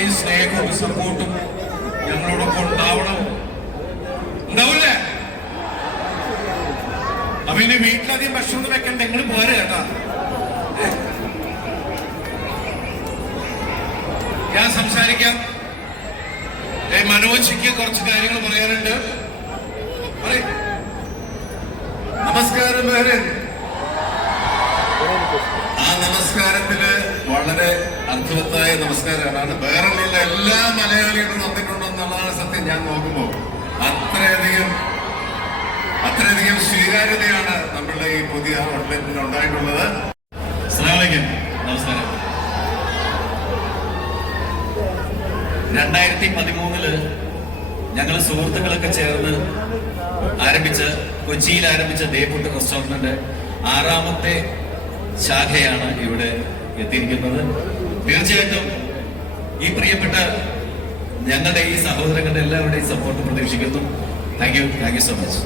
എല്ലാവരുടെയും സ്നേഹവും സപ്പോർട്ടും ഞങ്ങളോടൊപ്പം ഉണ്ടാവില്ലേ? അപ്പൊ ഇനി വീട്ടിലധികം ഭക്ഷണം വെക്കണ്ട, നിങ്ങൾ പോരെ കേട്ടാ. ഞാൻ സംസാരിക്കാം. മനോജിക്ക് കുറച്ച് കാര്യങ്ങൾ പറയാനുണ്ട്. നമസ്കാരം. ആ നമസ്കാരത്തില് വളരെ അർത്ഥവത്തായ നമസ്കാരമാണ്. ബഹ്റൈനിലെ എല്ലാ മലയാളികളും വന്നിട്ടുണ്ടെന്നുള്ളതാണ് സത്യം. ഞാൻ നോക്കുമ്പോൾ അത്രയധികം സ്വീകാര്യതയാണ് നമ്മളുടെ ഈ പുതിയ ഔട്ട്ലെറ്റിന് ഉണ്ടായിട്ടുള്ളത്. നമസ്കാരം. 2013 ഞങ്ങൾ സുഹൃത്തുക്കളൊക്കെ ചേർന്ന് കൊച്ചിയിൽ ആരംഭിച്ച ദേപുട്ട് റെസ്റ്റോറന്റിന്റെ 6ാമത്തെ ശാഖയാണ് ഇവിടെ എത്തിയിരിക്കുന്നത്. തീർച്ചയായിട്ടും ഈ പ്രിയപ്പെട്ട ഞങ്ങളുടെ ഈ സഹോദരങ്ങളുടെ എല്ലാവരുടെയും സപ്പോർട്ട് പ്രതീക്ഷിക്കുന്നു. Thank you so much.